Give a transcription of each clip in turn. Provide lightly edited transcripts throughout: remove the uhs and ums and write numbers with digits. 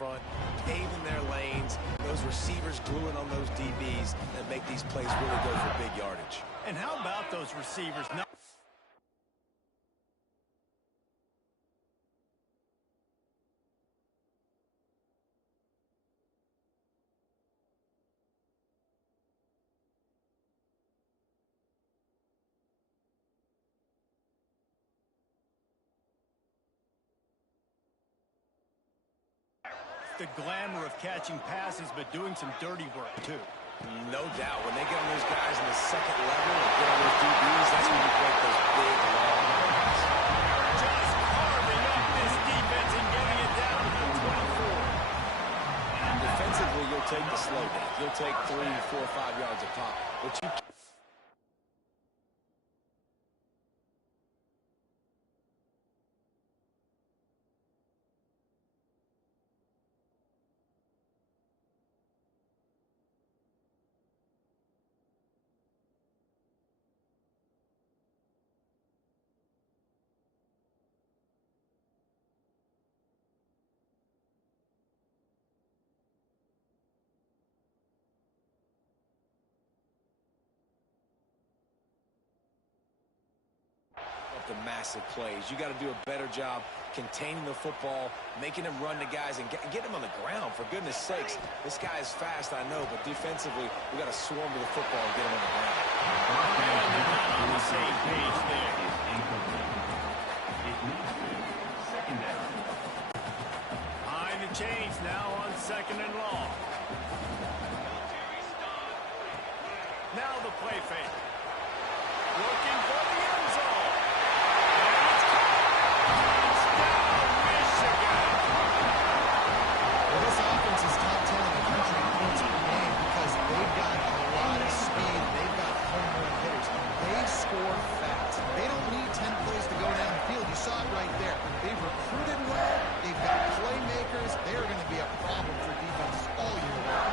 front, paving their lanes, those receivers gluing on those DBs that make these plays really go for big yardage. And how about those receivers? The glamour of catching passes, but doing some dirty work, too. No doubt. When they get on those guys in the second level and get on those DBs, that's when you break those big, long runs. Just carving up this defense and getting it down to the 24. Defensively, you'll take the slow down. You'll take 3, 4, 5 yards a pop. But you the massive plays. You got to do a better job containing the football, making them run to guys, and get them on the ground. For goodness sakes, this guy is fast, I know, but defensively, we got to swarm to the football and get him on the ground. On the same page there. Behind the chains now on 2nd and long. Now the play fake. Looking for the end zone. This offense is top 10 in the country in points per game because they've got a lot of speed. They've got home run hitters. They score fast. They don't need 10 plays to go down the field. You saw it right there. They've recruited well. They've got playmakers. They're going to be a problem for defenses all year long.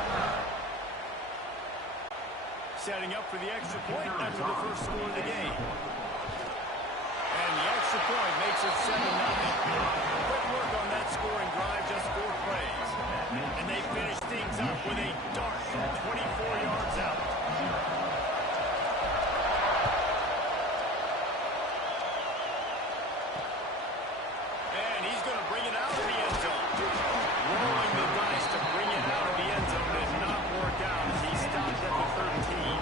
Setting up for the extra point after the first score of the game. And the extra point makes it 7-0. Quick work on that scoring drive, just 4 plays. And they finish things up with a dart from 24 yards out. And he's going to bring it out of the end zone. Rolling the dice to bring it out of the end zone did not work out as he stopped at the 13.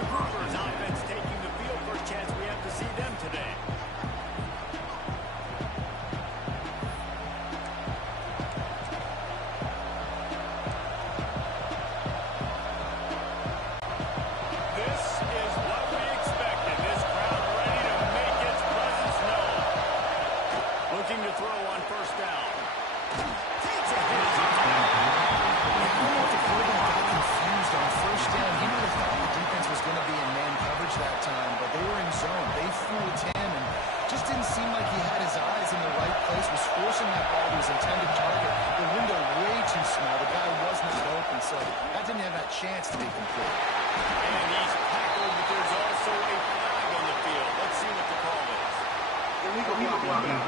The Groupers offense taking the field. First chance we have to see them today. This is what we expected. This crowd ready to make its presence known. Looking to throw on first down. Takes a hit. I don't know if the quarterback got confused on first down. He might have thought the defense was going to be in man coverage that time, but they were in zone. They fooled him and just didn't seem like he had his eyes in the right place, was forcing that ball to his intended target. The window way too small. The guy wasn't open, so that didn't have that chance to be complete. And he's tackled, but there's also a flag on the field. Let's see what the call is. Illegal blocking.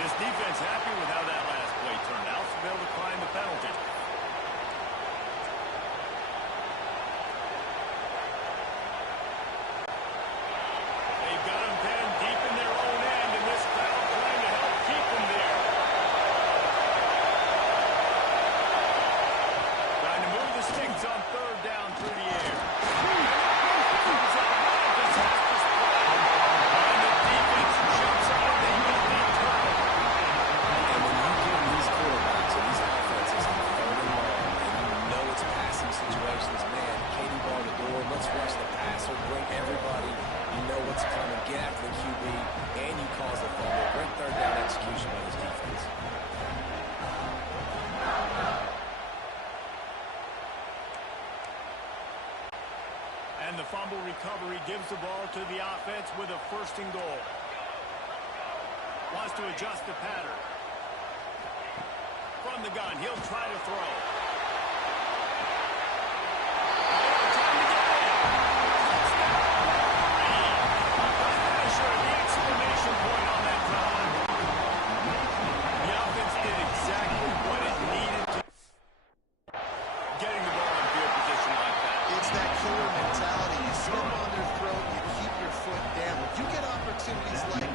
This defense happy with how that last play turned out, so they'll decline the penalty. They've got him pinned deep in their own end, and this crowd trying to help keep him there. Trying to move the sticks on 3rd down through the air. Comes out with a disastrous play. And the defense jumps out. They get the turn. And when you give these quarterbacks and these offenses on 3rd and long, and you know it's passing situations, man, Katie ball the door, let's rush the passer, bring everybody, you know what's coming, get after the QB, and you cause the fumble. Great 3rd down execution by this defense. And the fumble recovery gives the ball to the offense with a 1st and goal. Wants to adjust the pattern. From the gun, he'll try to throw. Time to get it. Touchdown. opportunities like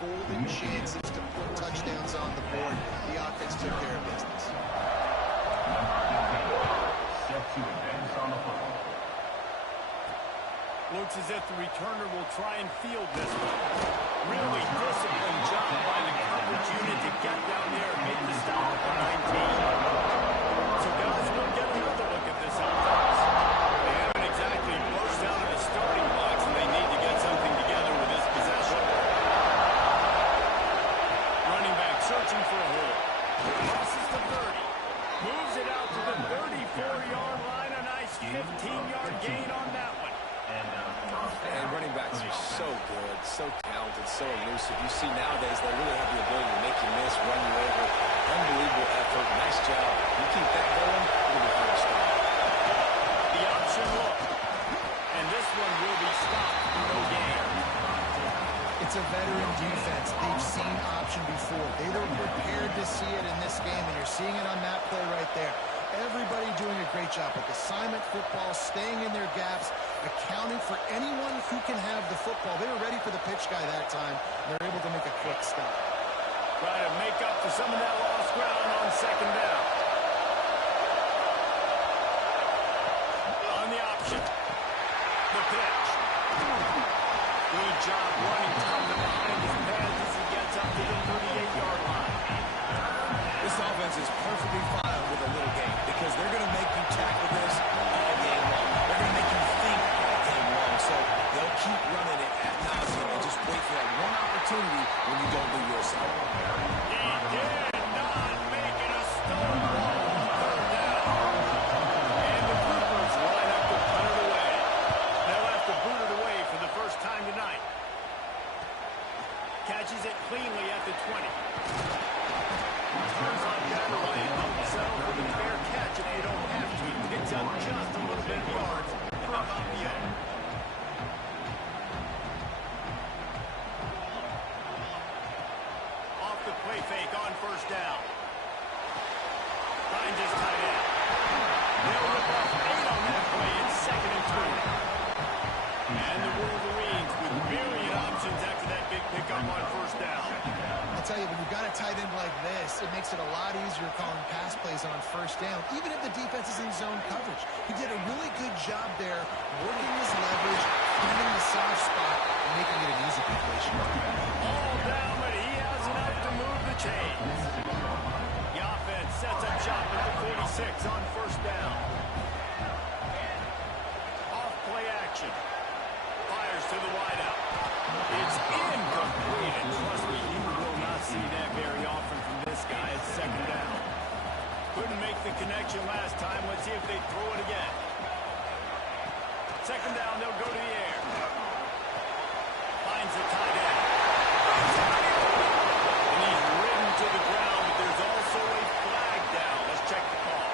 golden chances to put touchdowns on the board. The offense took care of business. Looks as if the returner will try and field this one. Really disciplined job by the coverage unit to get down there and make the stop at the 19. So guys, we'll get another look at this offense. They haven't exactly burst out of the starting box, and they need to get something together with this possession. Running back searching for a hole. Crosses the 30. Moves it out to the 34-yard line. A nice 15-yard gain on that one. And running backs are so good, so talented, so elusive. You see nowadays they really have the ability to make you miss, run you over. Unbelievable effort. Nice job. You keep that going, you're going to be hard to stop. The option look. And this one will be stopped. No gain. It's a veteran defense. They've seen option before. They were prepared to see it in this game, and you're seeing it on that play right there. Everybody doing a great job with assignment football, staying in their gaps, accounting for anyone who can have the football. They were ready for the pitch guy that time. They're able to make a quick stop. Try to make up for some of that lost ground on second down. On the option. The pitch. Good job running top and behind his pads as he gets up to the 38-yard line. This offense is perfectly fine with a little game because they're going to make you tackle this all game long. They're going to make you think all game long. So they'll keep running it ad nauseum and just wait for that one opportunity when you don't do your assignment. He did not make it a stone wall on third down. And the Clippers line up to punt it away. They'll have to boot it away for the first time tonight. Catches it cleanly at the 20. Turns on down the line. Don't settle for the fair catch if you don't have to. Picks up just a little bit of yards and up off the end. Off the play fake on first down. Finds his tight end. They'll rip off 8 on that play. It's 2nd and 2. And the Wolverines with myriad options after that big pickup on first down. I'll tell you, when you've got a tight end like this, it makes it a lot easier calling pass plays on first down, even if the defense is in zone coverage. He did a really good job there, working his leverage, finding the soft spot, and making it an easy completion. All down, but he has enough to move the chains. The offense sets up shop at the 46 on first down. Off play action. Fires to the wideout. It's incomplete, and trust me, you will not see that very often from this guy at second down. Couldn't make the connection last time. Let's see if they throw it again. Second down, they'll go to the air. Finds the tight end. And he's ridden to the ground, but there's also a flag down. Let's check the call.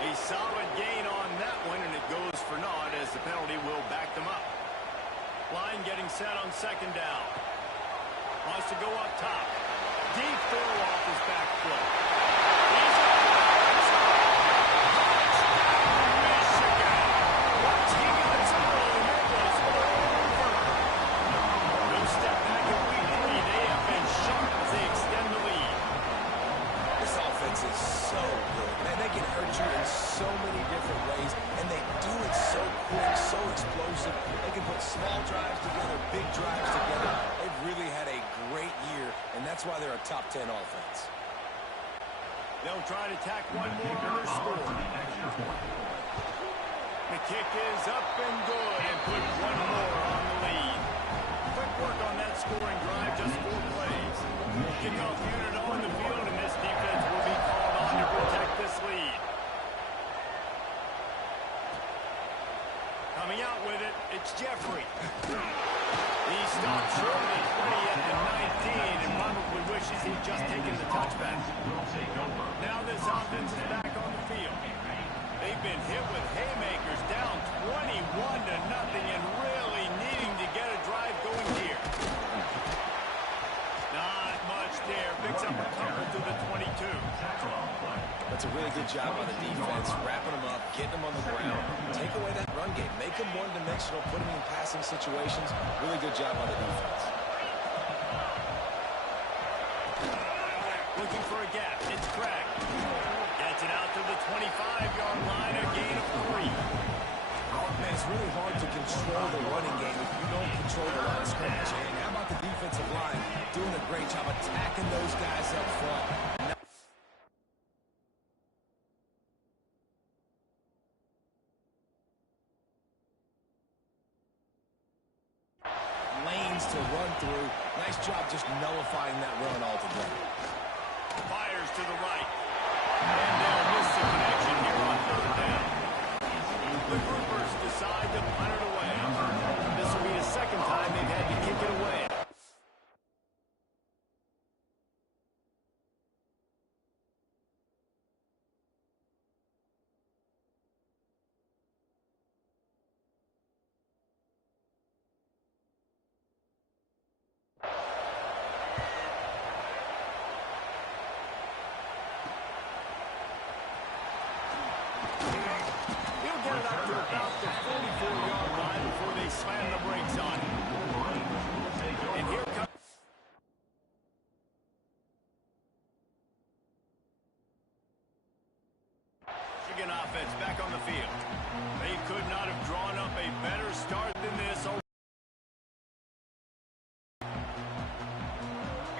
A solid gain on that one, and it goes for naught as the penalty will back them up. Line getting set on second down. Wants to go up top. Deep throw off his back foot. He's Michigan. Once he got some room, it was over. No step back in week 3. They have been sharp as they extend the lead. This offense is so good. Man, they can hurt you in so many different ways, and they do it so quick, so explosive. They can put small drives together, big drives together. They've really had a great year, and that's why they're a top 10 offense. They'll try to tack one more on their score. The kick is up and good and put one more on the lead. Quick work on that scoring drive, just 4 plays. Kickoff unit on the field, and this defense will be called on to protect this lead. Coming out with it, it's Jeffrey. He stopped shortly, 20 at the 19, and probably wishes he'd just taken the touchback. Now this offense is back on the field. They've been hit with haymakers, down 21-0, and really needing to get a drive going here. Not much there. Picks up a couple to the 22. That's a really good job by the defense, wrapping them up, getting them on the ground. Take away that run game. Make them one-dimensional, put them in passing situations. Really good job by the defense. Looking for a gap. It's Craig. Gets it out to the 25-yard line, a gain of 3. Man, it's really hard to control the running game if you don't control the line of scrimmage. And how about the defensive line doing a great job attacking those guys up front? Lanes to run through. Nice job just nullifying that run altogether. Fires to the right. And they'll miss the connection here on 3rd down. The Groupers decide to punt it away. This will be the 2nd time they've had to kick it away. About the 44-yard line before they slam the brakes on it. And here comes... Michigan offense back on the field. They could not have drawn up a better start than this. Here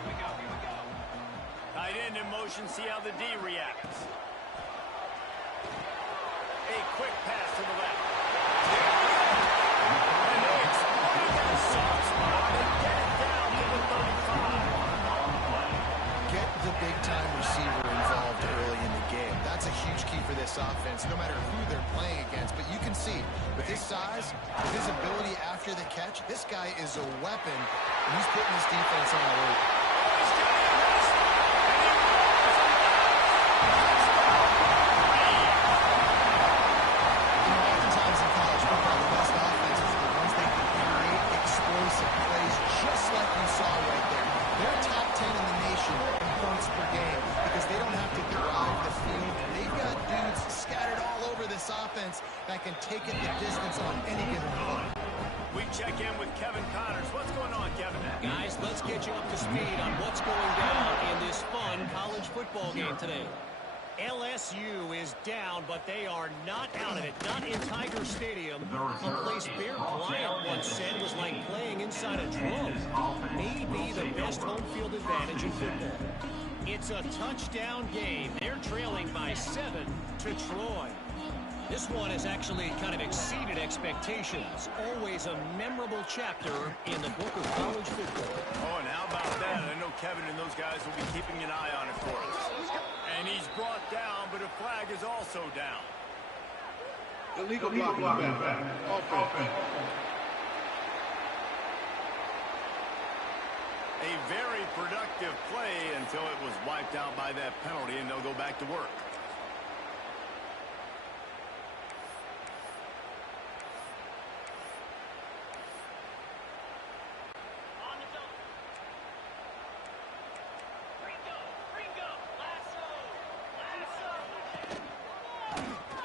we go. Tight end in motion, see how the D reacts. A quick pass to the left. And they exploited that soft spot and get it down to the 35. Get the big-time receiver involved early in the game. That's a huge key for this offense, no matter who they're playing against. But you can see, with his size, with his ability after the catch, this guy is a weapon, and he's putting this defense on alert. That can take it the distance on any given play. We check in with Kevin Connors. What's going on, Kevin? Guys, let's get you up to speed on what's going down in this fun college football game today. LSU is down, but they are not out of it. Not in Tiger Stadium, a place Bear Bryant once said was like playing inside a drum. Maybe the best home field advantage in football. It's a touchdown game. They're trailing by 7 to Troy. This one has actually kind of exceeded expectations. Always a memorable chapter in the book of college football. Oh, and how about that? I know Kevin and those guys will be keeping an eye on it for us. And he's brought down, but a flag is also down. Illegal blocking back. Offense. A very productive play until it was wiped out by that penalty, and they'll go back to work.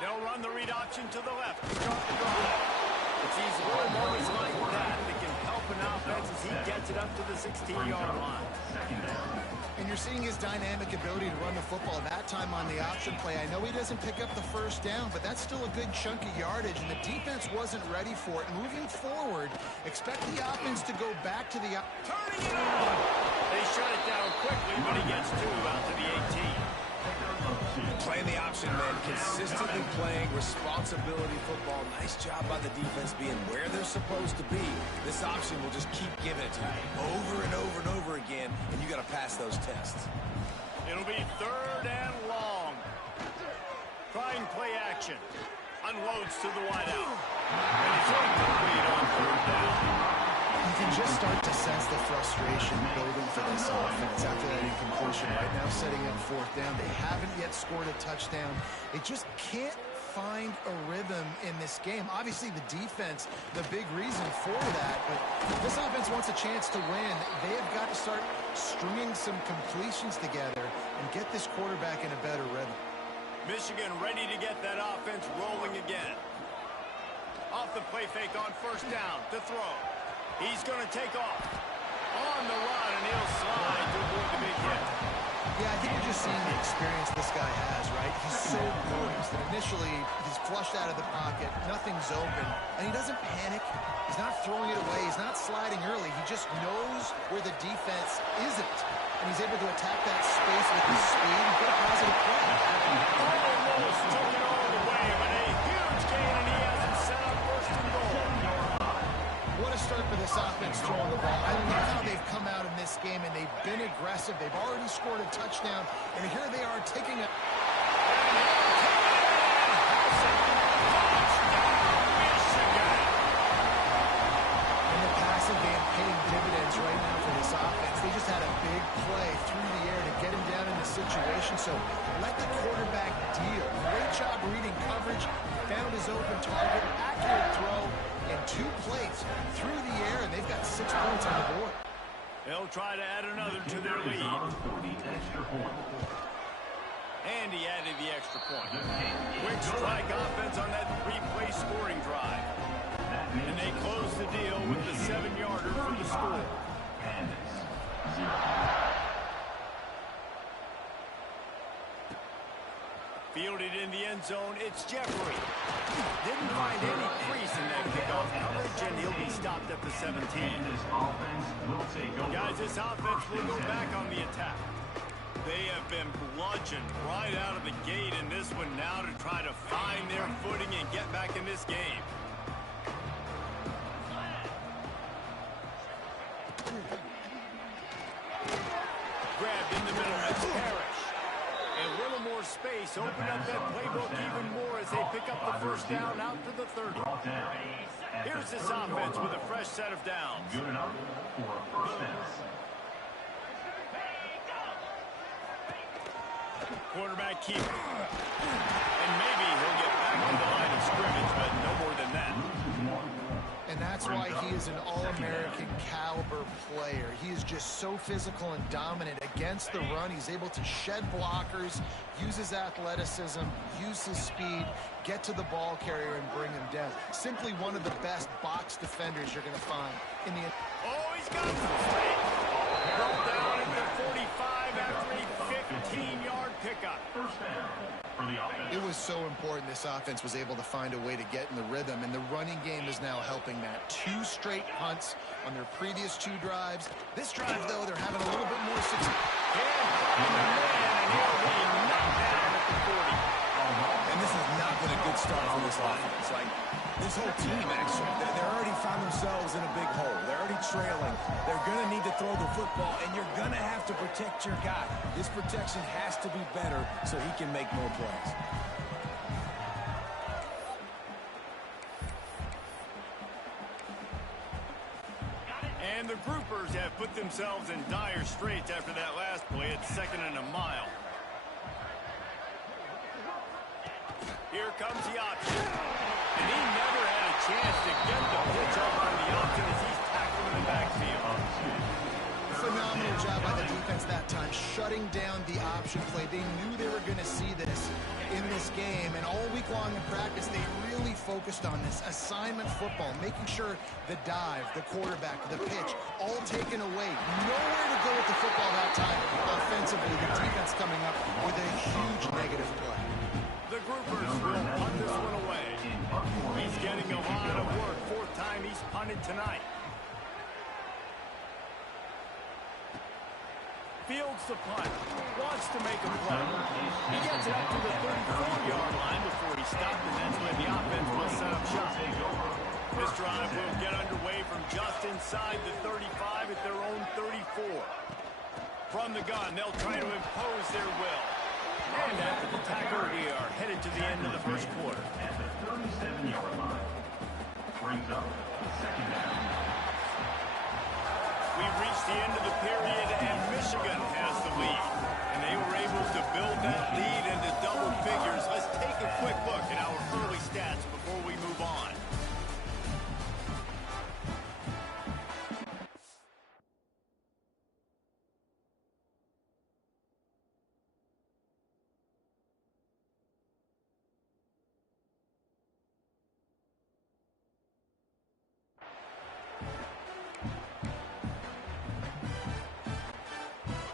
They'll run the read option to the left. It's easy. Little moments like that that can help an offense as he gets it up to the 16-yard line. And you're seeing his dynamic ability to run the football that time on the option play. I know he doesn't pick up the first down, but that's still a good chunk of yardage, and the defense wasn't ready for it. Moving forward, expect the offense to go back to the... Turning it on! They shut it down quickly, but he gets 2 out to the 18. Playing the option, man. Consistently playing responsibility football. Nice job by the defense being where they're supposed to be. This option will just keep giving it to you over and over and over again, and you got to pass those tests. It'll be 3rd and long. Trying play action. Unloads to the wideout. And it's incomplete on 3rd down. You can just start to sense the frustration building for this offense after that incompletion. Right now, setting up 4th down. They haven't yet scored a touchdown. They just can't find a rhythm in this game. Obviously, the defense, the big reason for that, but this offense wants a chance to win. They have got to start stringing some completions together and get this quarterback in a better rhythm. Michigan ready to get that offense rolling again. Off the play fake on 1st down to throw. He's going to take off. On the run, and he'll slide to avoid the big hit. Yeah, I think you're just seeing the experience this guy has, right? He's so poised that initially he's flushed out of the pocket, nothing's open, and he doesn't panic. He's not throwing it away. He's not sliding early. He just knows where the defense isn't, and he's able to attack that space with his speed and get a positive play. Almost took it all the way, but a huge gain, and he has it set up 1st and goal. What a start for this offense throwing the ball. I love how they've come out in this game, and they've been aggressive. They've already scored a touchdown, and here they are taking a... And the passing game paying dividends right now for this offense. They just had a big play through the air to get him down in the situation, so let the quarterback deal. Great job reading coverage, found his open target, accurate throw, and 2 plays through the air, and they've got 6 points on the board. They'll try to add another to their lead. And he added the extra point. Quick strike offense on that 3-play scoring drive. And they close the deal with the 7-yarder for the score. Fielded in the end zone, it's Jeffrey. Didn't find any crease in that kickoff coverage, and he'll be stopped at the 17. Guys, this offense will go back on the attack. They have been bludgeoned right out of the gate in this one now to try to find their footing and get back in this game. Grabbed in the middle, it's Parrish. And a little more space, open up that playbook even more as they pick up the 1st down out to the 30. Here's this offense with a fresh set of downs. Good enough for a 1st down. Quarterback keeper. And maybe he'll get back to the line of scrimmage, but no more than that. And that's why he is an All-American caliber player. He is just so physical and dominant against the run. He's able to shed blockers, use his athleticism, use his speed, get to the ball carrier and bring him down. Simply one of the best box defenders you're going to find in the... Oh, he's got some space. Brought down at the 45 after a 15-yard pickup. 1st down for the offense. It was so important this offense was able to find a way to get in the rhythm, and the running game is now helping that. 2 straight punts on their previous 2 drives. This drive, though, they're having a little bit more success. And this has not been a good start for this offense. Like, this whole team, actually, they're already found themselves in a big hole. They're already trailing. They're going to need to throw the football, and you're going to have to protect your guy. This protection has to be better so he can make more plays. And the groupers have put themselves in dire straits after that last play at 2nd and a mile. Here comes the option. And he never had a chance to get the pitch up on the option as he's tackled in the backfield. Phenomenal job by the defense that time, shutting down the option play. They knew they were going to see this in this game, and all week long in practice, they really focused on this assignment football, making sure the dive, the quarterback, the pitch, all taken away. Nowhere to go with the football that time. Offensively, the defense coming up with a huge negative play. The groupers will punt this one away. He's getting a lot of work. 4th time he's punted tonight. Fields the punt. Wants to make a play. He gets it up to the 34-yard line before he stopped, and that's when the offense will set up shop. This drive will get underway from just inside the 35 at their own 34. From the gun, they'll try to impose their will. And after the tackle, we are headed to the end of the first quarter. At the 37-yard line. Brings up second down. We've reached the end of the period, and Michigan has the lead. And they were able to build that lead into double figures. Let's take a quick look at our early stats before we move on.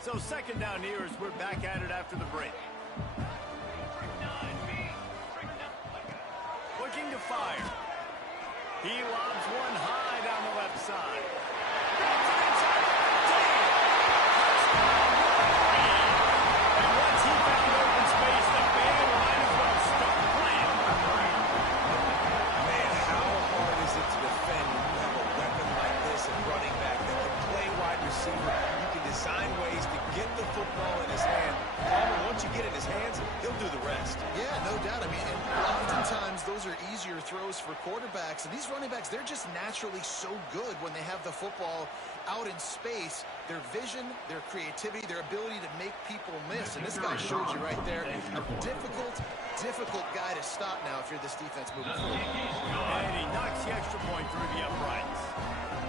So second down here as we're back at it after the break. Looking to fire. He lobs one high down the left side. And once he found open space, the band might as well start playing. Man, how hard is it to defend when you have a weapon like this at running back that can play wide receiver? You can design ways to get the football in his hand. Palmer, once you get it in his hands, he'll do the rest. Yeah, no doubt. I mean, and oftentimes those are easier throws for quarterbacks. And these running backs, they're just naturally so good when they have the football out in space. Their vision, their creativity, their ability to make people miss. And this guy showed you right there. A difficult guy to stop now if you're this defense moving forward. And he knocks the extra point through the uprights.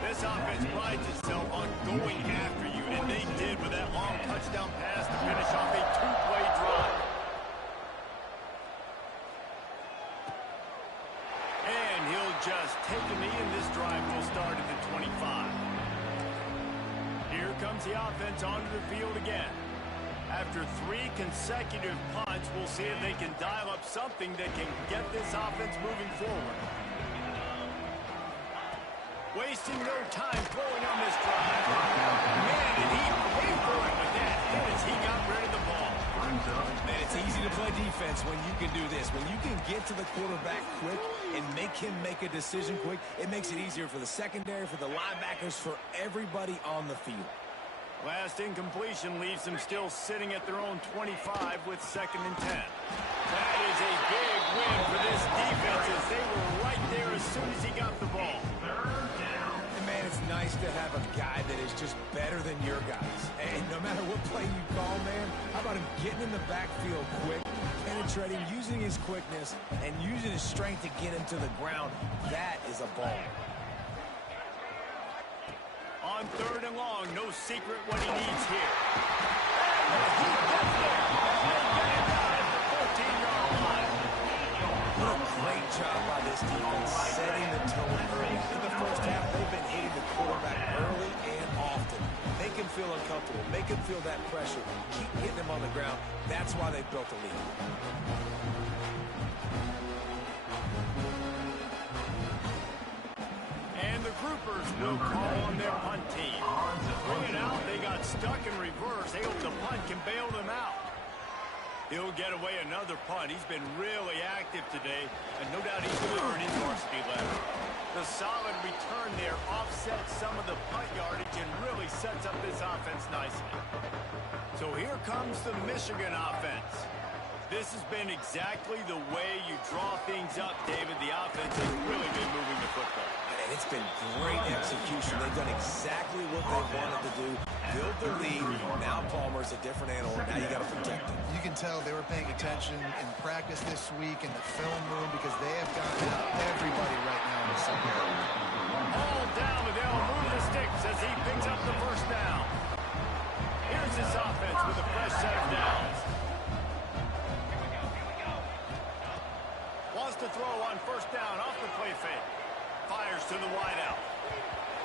This offense prides itself on going after you, and they did with that long touchdown pass to finish off a two-play drive. And he'll just take a knee, and this drive will start at the 25. Here comes the offense onto the field again. After 3 consecutive punts, we'll see if they can dial up something that can get this offense moving forward. Wasting no time throwing on this drive. Man, did he pay for it with that hit as he got rid of the ball. Man, it's easy to play defense when you can do this. When you can get to the quarterback quick and make him make a decision quick, it makes it easier for the secondary, for the linebackers, for everybody on the field. Last incompletion leaves them still sitting at their own 25 with 2nd and 10. That is a big win for this defense as they were right there as soon as he got the ball. And man, it's nice to have a guy that is just better than your guys. And no matter what play you call, man, how about him getting in the backfield quick, penetrating, using his quickness, and using his strength to get him to the ground. That is a ball. On 3rd and long, no secret what he needs here. And he gets there. They get it down at the 14-yard line. What a great job by this defense setting the tone early. In the first half, they've been hitting the quarterback early and often. Make him feel uncomfortable. Make him feel that pressure. Keep hitting him on the ground. That's why they built the lead. And the groupers will call on their punt team. Bring it out. They got stuck in reverse. They hope the punt can bail them out. He'll get away another punt. He's been really active today, and no doubt he's going to earn his varsity letter. The solid return there offsets some of the punt yardage and really sets up this offense nicely. So here comes the Michigan offense. This has been exactly the way you draw things up, David. The offense has really been moving the football. And it's been great execution. They've done exactly what they wanted to do. Build the lead. Now Palmer's a different animal. Now you got to protect him. You can tell they were paying attention in practice this week in the film room because they have gotten out everybody right now in the secondary. All down, but they'll move the sticks as he picks up the first down. Here's this offense with a fresh set of downs. Wants to throw on first down off the play fake. Fires to the wideout.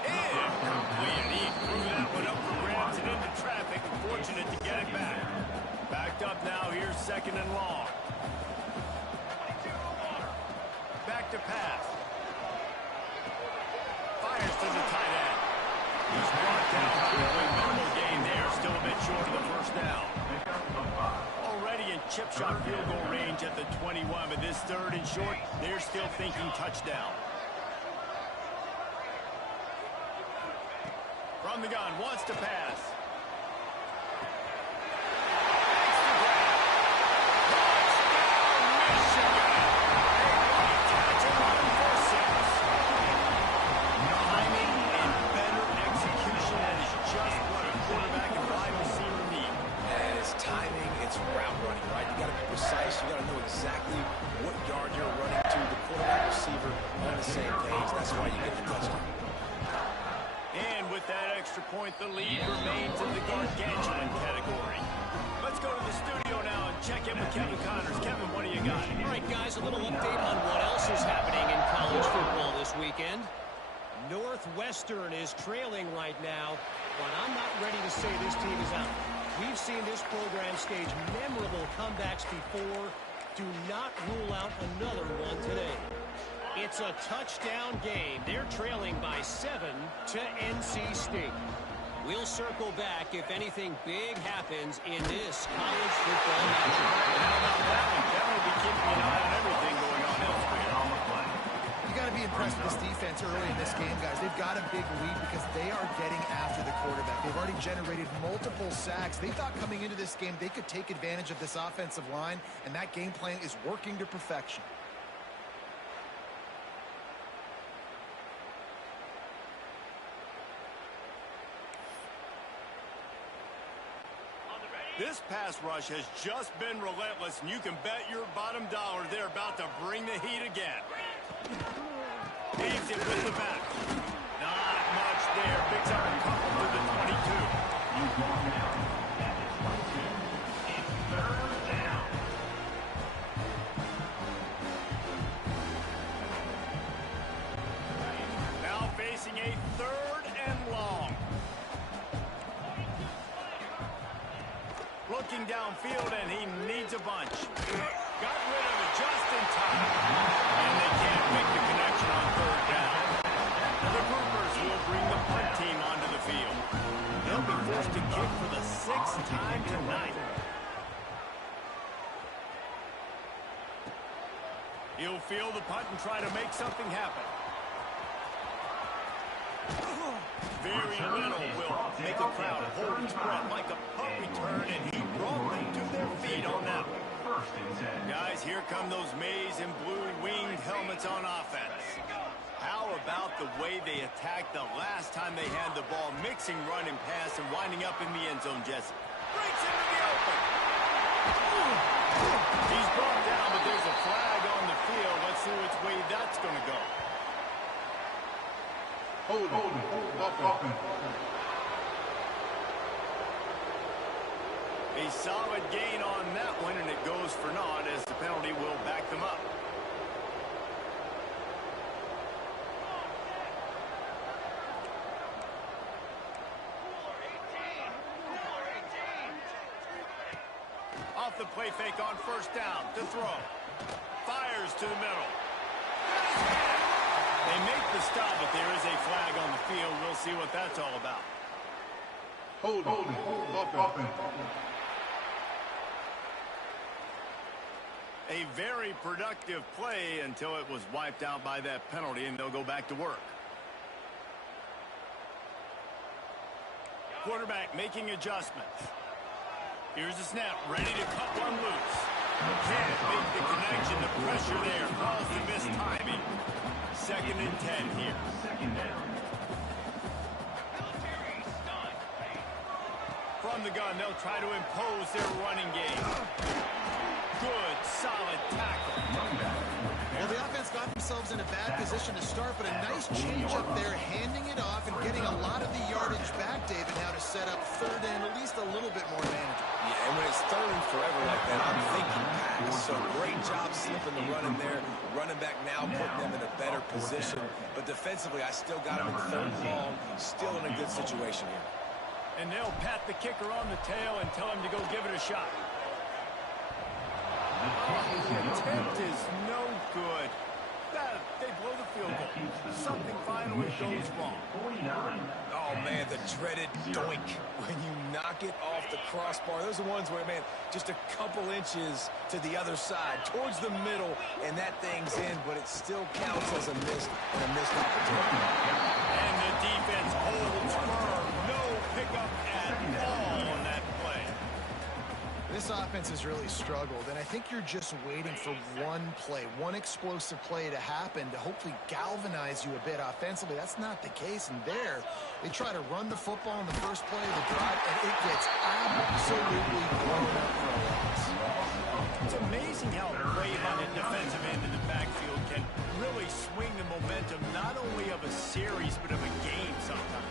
Incomplete. He threw that one up for grabs and into traffic. Fortunate to get it back. Backed up now. Here's 2nd and long. Back to pass. Fires to the tight end. He's brought down quickly. Minimal gain there. Still a bit short of down. Already in chip shot field goal range at the 21, but this third and short, they're still thinking touchdown. From the gun, wants to pass. Precise. You got to know exactly what yard you're running to. The quarterback receiver on the same page. That's why you get the touchdown. And with that extra point, the lead remains in the gargantuan category. Let's go to the studio now and check in with Kevin Connors. Kevin, what do you got? All right, guys, a little update on what else is happening in college football this weekend. Northwestern is trailing right now, but I'm not ready to say this team is out. We've seen this program stage memorable comebacks before. Do not rule out another one today. It's a touchdown game. They're trailing by 7 to NC State. We'll circle back if anything big happens in this college football matchup. How about that one? Kevin will be keeping an eye on everything going on elsewhere. You got to be impressed with this defense early in this game, guys. They've got a big lead because they are getting after the quarterback. They've already generated multiple sacks. They thought coming into this game they could take advantage of this offensive line, and that game plan is working to perfection. This pass rush has just been relentless, and you can bet your bottom dollar they're about to bring the heat again. Aims it with the back. Not much there. Picks up a couple to the 22. He's long out. That is 22. It's third down. Now facing a third and long. Looking downfield, and he needs a bunch. Got rid of it just in time. And they can't make the connection on third down. The Groupers will bring the punt team onto the field. They'll be forced to kick for the 6th time tonight. He'll field the punt and try to make something happen. Very little will make a crowd hold its breath like a punt return, and he brought them to their feet on that one. First and 10. Guys, here come those maize and blue winged helmets on offense. How about the way they attacked the last time they had the ball, mixing run and pass and winding up in the end zone, Jesse? Breaks into the open. He's brought down, but there's a flag on the field. Let's see which way that's going to go. Hold it. A solid gain on that one, and it goes for naught as the penalty will back them up. Off the play fake on first down to throw. Fires to the middle. They make the stop, but there is a flag on the field. We'll see what that's all about. Hold it. A very productive play until it was wiped out by that penalty, and they'll go back to work. Quarterback making adjustments. Here's the snap, ready to cut one loose. Can't make the connection. The pressure there caused the missed timing. 2nd and 10 here. Second down. From the gun, they'll try to impose their running game. Good, solid tackle. Well, the offense got themselves in a bad position to start, but a nice change up there, handing it off and getting a lot of the yardage back, David, now to set up third and at least a little bit more manageable. Yeah, and when it's third and forever like that, I'm thinking pass. So great job slipping the run in there. Running back now putting them in a better position. But defensively, I still got them in third and long. Still in a good situation here. And they'll pat the kicker on the tail and tell him to go give it a shot. The attempt is no good. They blow the field goal. Something finally goes wrong. Oh, man, the dreaded doink when you knock it off the crossbar. Those are the ones where, man, just a couple inches to the other side, towards the middle, and that thing's in, but it still counts as a missed opportunity. And the defense holds firm. No pickup at all on that play. This offense has really struggled, and I think you're just waiting for one play, one explosive play to happen to hopefully galvanize you a bit offensively. That's not the case, and there, they try to run the football in the first play of the drive, and it gets absolutely blown up for a loss. It's amazing how a play by the defensive end in the backfield can really swing the momentum not only of a series, but of a game sometimes.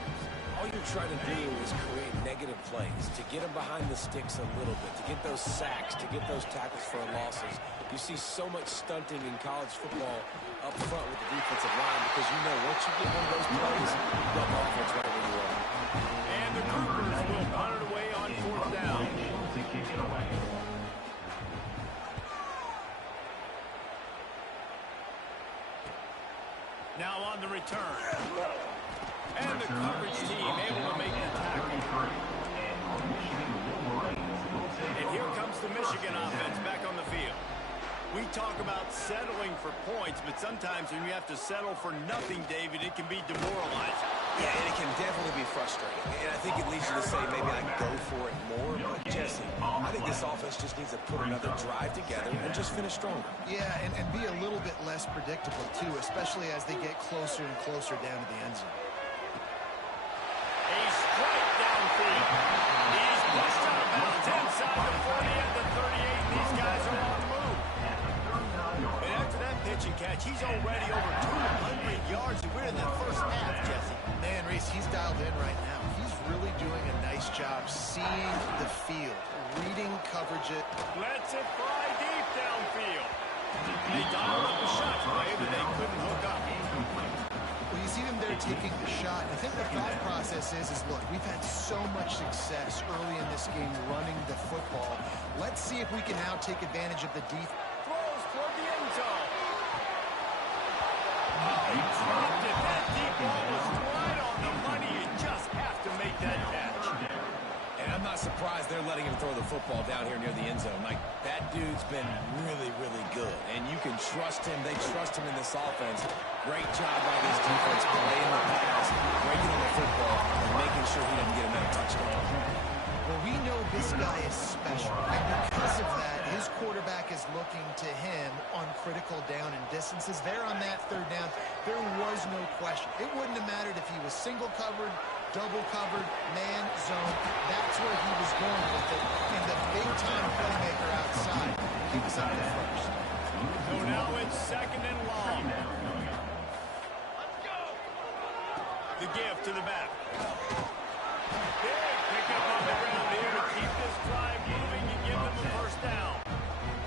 All you're trying to do is create negative plays, to get them behind the sticks a little bit, to get those sacks, to get those tackles for losses. You see so much stunting in college football up front with the defensive line because you know once you get one of those plays, you've got the offense right where you are. And the Cougars will punt it away on fourth down. Now on the return. And the coverage team able to make the tackle. And here comes the Michigan offense back on the field. We talk about settling for points, but sometimes when you have to settle for nothing, David, it can be demoralizing. Yeah, and it can definitely be frustrating. And I think it leads you to say maybe I go for it more. But, Jesse, I think this offense just needs to put another drive together and just finish stronger. Yeah, and be a little bit less predictable, too, especially as they get closer and closer down to the end zone. A strike downfield. He's pushed out of bounds inside the 40 at the 38. These guys are on the move. And after that pitch and catch, he's already over 200 yards. And we're in that first half, Jesse. Man, Reese, he's dialed in right now. He's really doing a nice job seeing the field, reading coverage. Lets it fly deep downfield. They dialed up the shot play, but they couldn't hook up. Well, you see them there taking the shot. I think the thought process is look, we've had so much success early in this game running the football. Let's see if we can now take advantage of the defense. Throws toward the end zone. Oh, he dropped it. That deep ball was right on the money. You just have to make that catch. And I'm not surprised they're letting him throw the football down here near the end zone. Like, that dude's been really, really good. And you can trust him. They trust him in this offense. Great job by this defense playing the pass, breaking on the football, and making sure he doesn't get another touchdown. Well, we know this guy is special. And because of that, his quarterback is looking to him on critical down and distances. There on that third down, there was no question. It wouldn't have mattered if he was single covered, double covered, man, zone. That's where he was going with it. And the big-time playmaker outside, he was up there first. So now it's second and long. The give to the back. Big pickup on the ground here to keep this drive moving and give them a first down.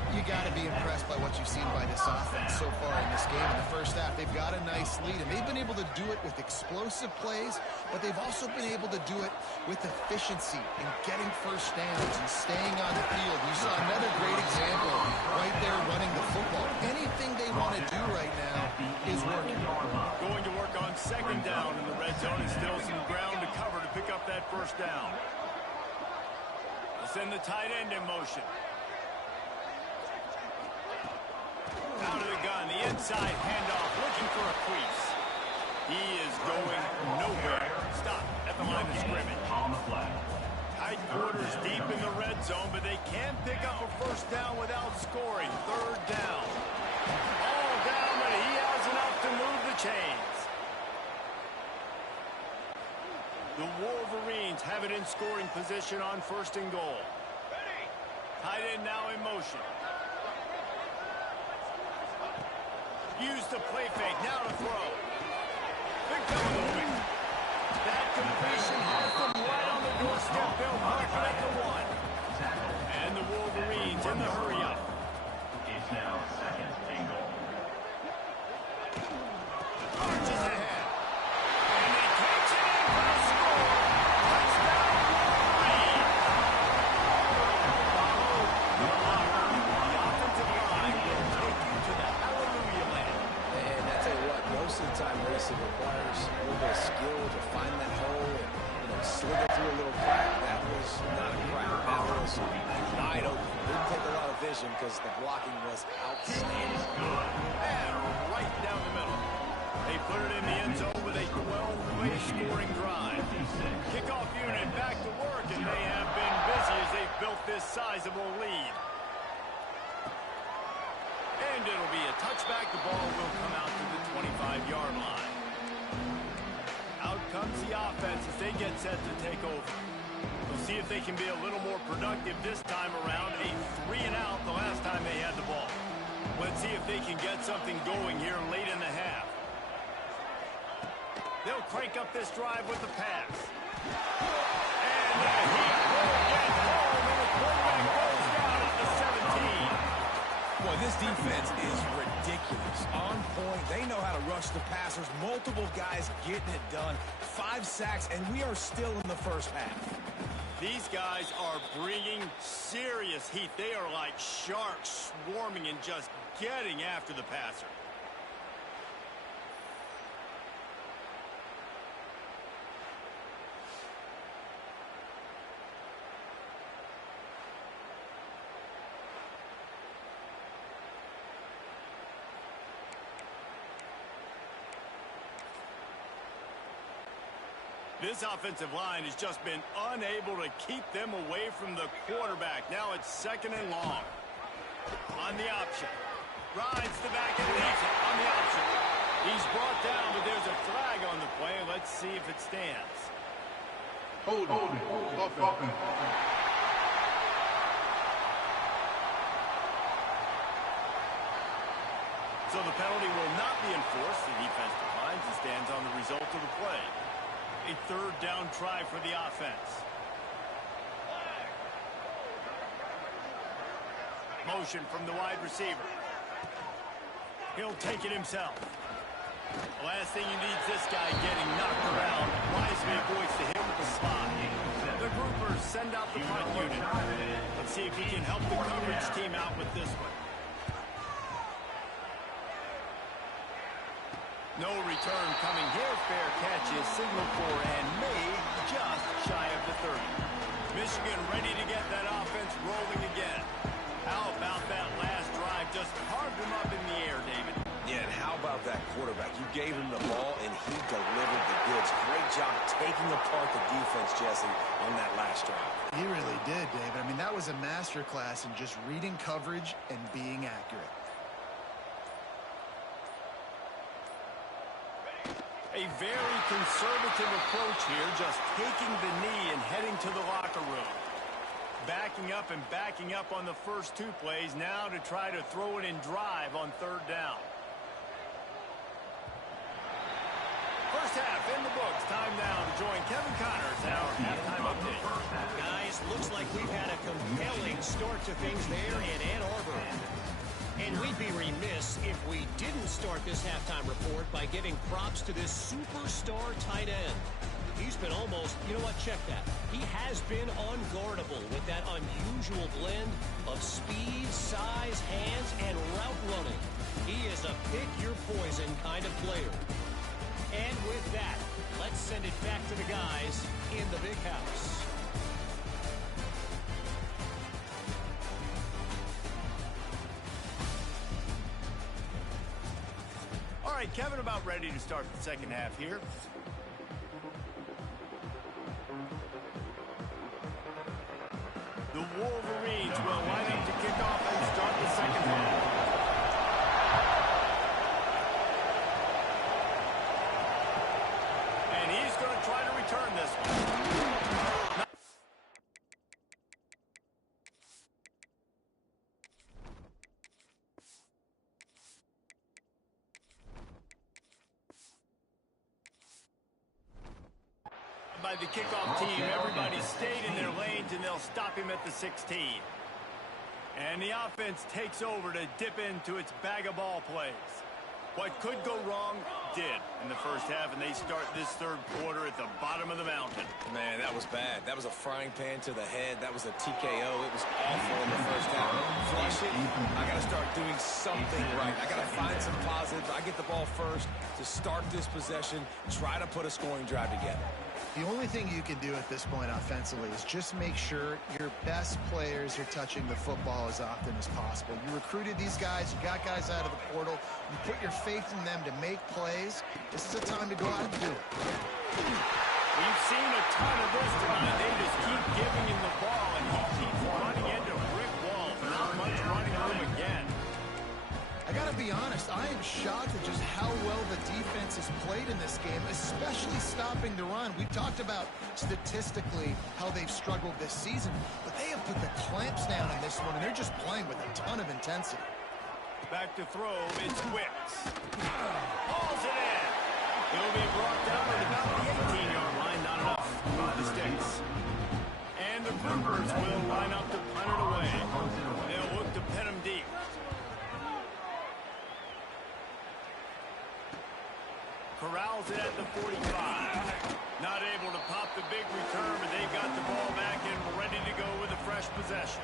You got to be impressed by what you've seen by this offense so far in this game. In the first half, they've got a nice lead, and they've been able to do it with explosive plays, but they've also been able to do it with efficiency and getting first downs and staying on the field. You saw another great example right there running the football. Anything they want to do right now is working. Going to work on second down in the red zone and still some ground to cover to pick up that first down. They'll send the tight end in motion. Out of the gun, the inside handoff, looking for a crease. He is going nowhere. Stop at the line of scrimmage. On the flag. Tight quarters deep in the red zone, but they can pick up a first down without scoring. Third down. All down, but he has enough to move the chains. The Wolverines have it in scoring position on first and goal. Tight end now in motion. Use the play fake, now to throw. Big time moving. That completion has them right on the doorstep. They'll mark it at the 1. And the Wolverines in the hurry up. It's now second and goal. Arches ahead. And they catch it in for a score. Touchdown, Wolverines. The offensive line will take you to the hallelujah land. most of the time, Reese, it requires a little bit of skill to find that hole and, slither through a little crack. That was not a crack. That was wide open. Didn't take a lot of vision because the blocking was outstanding. And right down the middle. They put it in the end zone with a 12-play scoring drive. Kickoff unit back to work, and they have been busy as they've built this sizable lead. And it'll be a touchback. The ball will come out to the 25-yard line. Out comes the offense as they get set to take over. We'll see if they can be a little more productive this time around. A 3-and-out the last time they had the ball. Let's see if they can get something going here late in the half. They'll crank up this drive with the pass. And he will get home, and the quarterback goes down at the 17. Boy, this defense is ridiculous. On point. They know how to rush the passers. Multiple guys getting it done. 5 sacks, and we are still in the first half. These guys are bringing serious heat. They are like sharks swarming and just getting after the passer. This offensive line has just been unable to keep them away from the quarterback. Now it's 2nd and long. On the option. Rides the back and leaves it on the option. He's brought down, but there's a flag on the play. Let's see if it stands. Hold it. Offense. So the penalty will not be enforced. The defense declines and stands on the result of the play. A 3rd down try for the offense. Motion from the wide receiver. He'll take it himself. The last thing you need is this guy getting knocked around. Wisely avoids the hit with the spot. The groupers send out the punt unit. Let's see if he can help the coverage team out with this one. No return coming here. Fair catch is signaled for and made just shy of the 30. Michigan ready to get that offense rolling again. How about that last drive? Just carved him up in the air, David. Yeah, and how about that quarterback? You gave him the ball, and he delivered the goods. Great job taking apart the defense, Jesse, on that last drive. He really did, David. I mean, that was a masterclass in just reading coverage and being accurate. A very conservative approach here, just taking the knee and heading to the locker room. Backing up and backing up on the first 2 plays, now to try to throw it in drive on 3rd down. First half in the books. Time now to join Kevin Connors in our halftime update. Guys, looks like we've had a compelling start to things there in Ann Arbor. And we'd be remiss if we didn't start this halftime report by giving props to this superstar tight end. He's been almost, you know what, check that. He has been unguardable with that unusual blend of speed, size, hands, and route running. He is a pick-your-poison kind of player. And with that, let's send it back to the guys in the big house. All right, Kevin, about ready to start the second half here. The Wolverines will line up to kick off and start the second half. And he's going to try to return this one. By the kickoff team, everybody stayed in their lanes, and they'll stop him at the 16. And the offense takes over to dip into its bag of ball plays. What could go wrong did in the first half, and they start this third quarter at the bottom of the mountain. Man, that was bad. That was a frying pan to the head. That was a TKO. It was awful in the first half. Flush it. I got to start doing something right. I got to find some positives. I get the ball first to start this possession, try to put a scoring drive together. The only thing you can do at this point offensively is just make sure your best players are touching the football as often as possible. You recruited these guys, you got guys out of the portal, you put your faith in them to make plays. This is a time to go out and do it. We've seen a ton of this tonight. They just keep giving him the ball, and he keeps running into brick walls. Not much running room again. I gotta be honest, I am shocked at just how well the defense has played in this game, especially stopping the run. We talked about statistically how they've struggled this season, but they have put the clamps down in this one, and they're just playing with a ton of intensity. Back to throw, it's Wicks. Hauls it in. It'll be brought down at about the 18-yard line, not enough for the Sticks. And the Cougars will line up to punt it away. They'll look to pin him deep. Corrals it at the 45. Not able to pop the big return, but they got the ball back and ready to go with a fresh possession.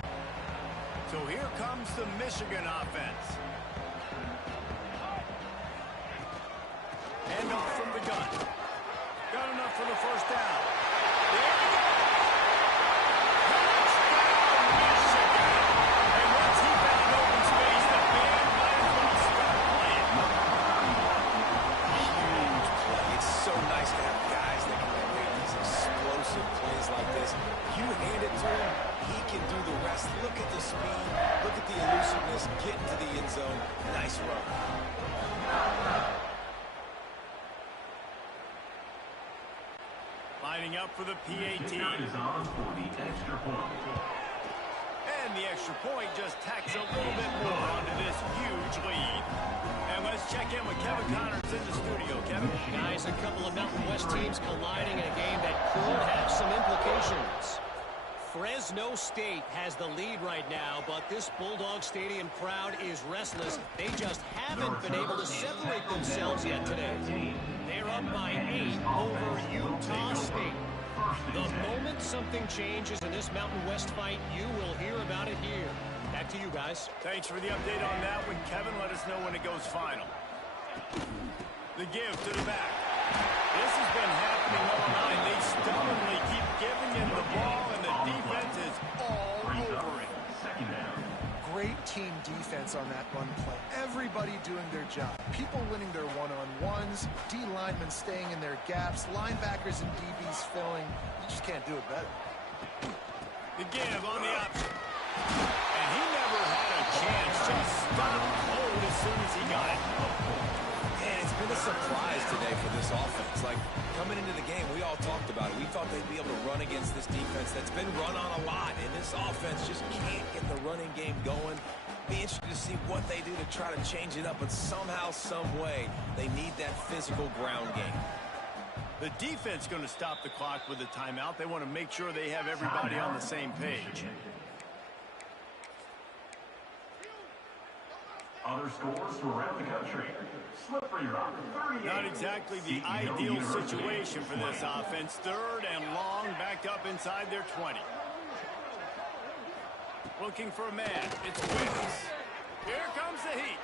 So here comes the Michigan offense. Hand off from the gun. Got enough for the first down. There we go. Touchdown, Michigan. And once he found open space, the band might as well start playing. Huge play. It's so nice to have guys that can create these explosive plays like this. You hand it to him, he can do the rest. Look at the speed. Look at the elusiveness. Get into the end zone. Nice run. Lining up for the PAT. Is on for the extra point. And the extra point just tacks a little bit more onto this huge lead. And let's check in with Kevin Connors in the studio. Kevin? Guys, a couple of Mountain West teams colliding in a game that could have some implications. Fresno State has the lead right now, but this Bulldog Stadium crowd is restless. They just haven't been able to separate themselves yet today. They're up by 8 over Utah State. The moment something changes in this Mountain West fight, you will hear about it here. Back to you guys. Thanks for the update on that one, Kevin. Let us know when it goes final. The give to the back. This has been happening all night. They stubbornly keep giving him the ball, and the defense is all over it. Second down. Great team defense on that run play. Everybody doing their job. People winning their one-on-ones, D linemen staying in their gaps, linebackers and DBs filling. You just can't do it better. The give on the option. And he never had a chance. Just stopped cold as soon as he got it. And it's been a surprise today for this offense. Like, coming into the game, we all talked about it. We thought they'd be able to run against this defense that's been run on a lot, and this offense just can't get the running game going. Be interested to see what they do to try to change it up, but somehow, some way, they need that physical ground game. The defense going to stop the clock with a timeout. They want to make sure they have everybody on the same page. Other scores from around the country. Slippery Rock, 38. Not exactly the ideal situation for this offense. Third and long, backed up inside their 20. Looking for a man. It's Wicks. Here comes the heat.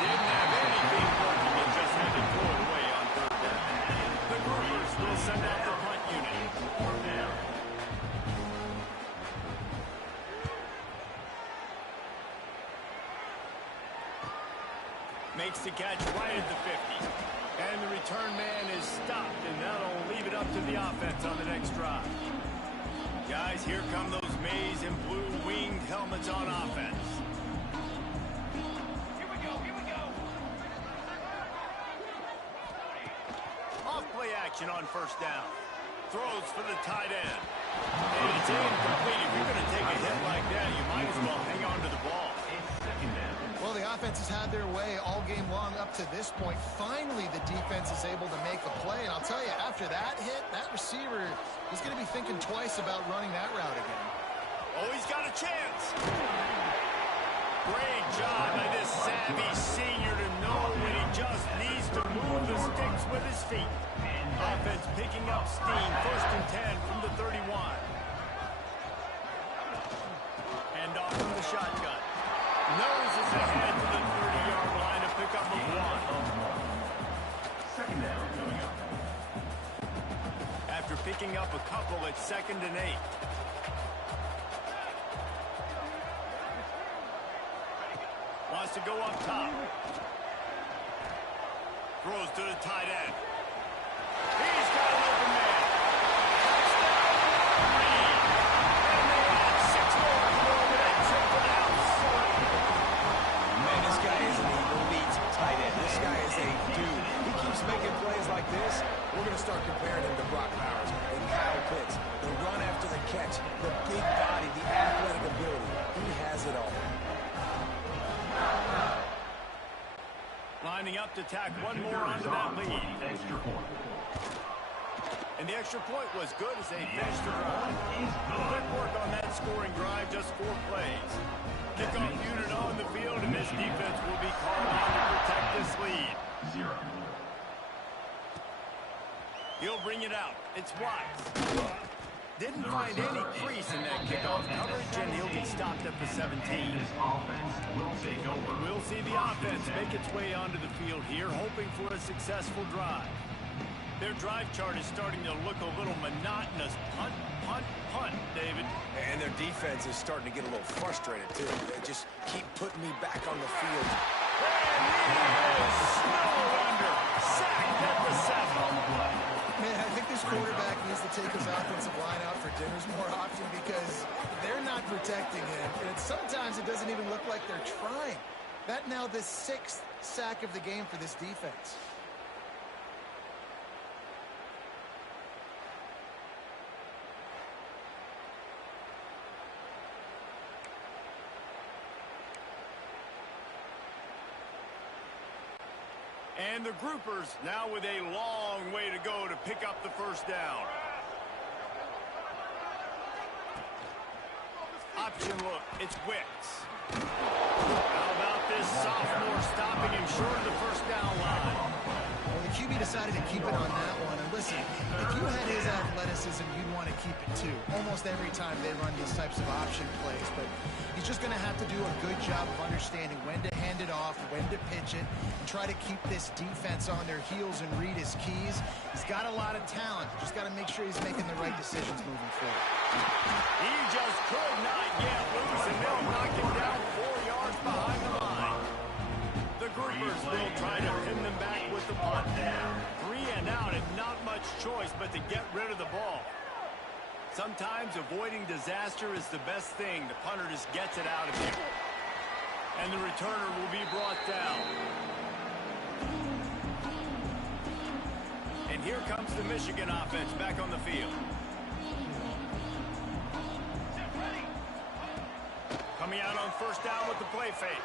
Didn't have anything working. It just had to throw it away on third down. The Cougars will send out the punt unit. Fourth down. Makes the catch right at the 50. And the return man is stopped, and that'll leave it up to the offense on the next drive. Guys, here come those maize and blue winged helmets on offense. Here we go, here we go. Off play action on first down. Throws for the tight end. And it's incomplete. If you're going to take a hit like that, you might as well hang on to the ball. Well, the offense has had their way all game long up to this point. Finally, the defense is able to make a play. And I'll tell you, after that hit, that receiver is going to be thinking twice about running that route again. Oh, he's got a chance. Great job by this savvy senior to know when he just needs to move the sticks with his feet. Offense picking up steam. First and 10 from the 31. Hand off from the shotgun. Noses ahead to up a couple at 2nd and 8. Wants to go up top. Throws to the tight end. He's got an open man. And they add 6 more with that triple outs. Man, this guy is an elite tight end. This guy is a dude. He keeps making plays like this. We're going to start comparing him to Brock Bowers and Kyle Pitts. The run after the catch, the big body, the athletic ability. He has it all. Lining up to tack one more onto that lead. Extra point. And the extra point was good as they finished the drive. Quick work on that scoring drive, just 4 plays. Kickoff unit on the field, and this defense will be called on to protect this lead. 0. He'll bring it out. It's Watts. Didn't find any crease in that kickoff coverage, and he'll be stopped at the 17. This offense will take over. We'll see the offense make its way onto the field here, hoping for a successful drive. Their drive chart is starting to look a little monotonous. Punt, punt, punt, David. And their defense is starting to get a little frustrated, too. They just keep putting me back on the field. Snowlander, sacked at the 7. Man, I think this quarterback needs to take his offensive line out for dinners more often because they're not protecting him. And sometimes it doesn't even look like they're trying. That now the 6th sack of the game for this defense. And the groupers now with a long way to go to pick up the first down. Option look, it's Wicks. How about this sophomore stopping him short of the first down line? Well, the QB decided to keep it on that one. And listen, if you had his athleticism, you'd want to keep it too. Almost every time they run these types of option plays. But he's just going to have to do a good job of understanding when to hand it off, when to pitch it, and try to keep this defense on their heels and read his keys. He's got a lot of talent. Just got to make sure he's making the right decisions moving forward. He just could not get loose, and they'll knock him down 4 yards behind the line. The groupers will try to pin them back with the punt. 3 and out, and not much choice but to get rid of the ball. Sometimes avoiding disaster is the best thing. The punter just gets it out of here. And the returner will be brought down. And here comes the Michigan offense back on the field. Coming out on first down with the play fake.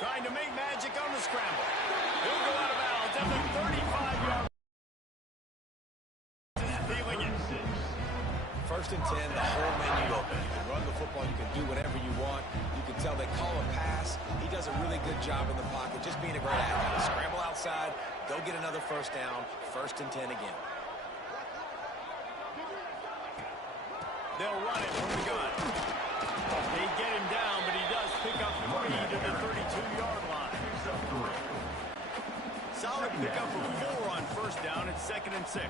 Trying to make magic on the scramble. He'll go out of bounds at the 35-yard. Feeling it. First and 10, the whole menu open. You can run the football, you can do whatever you want. You can tell they call a pass. He does a really good job in the pocket, just being a great athlete. Scramble outside, go get another first down. First and 10 again. They'll run it from the gun. They get him down, but he does pick up 3 to the 32-yard line. Solid pickup of 4 on first down at 2nd and 6.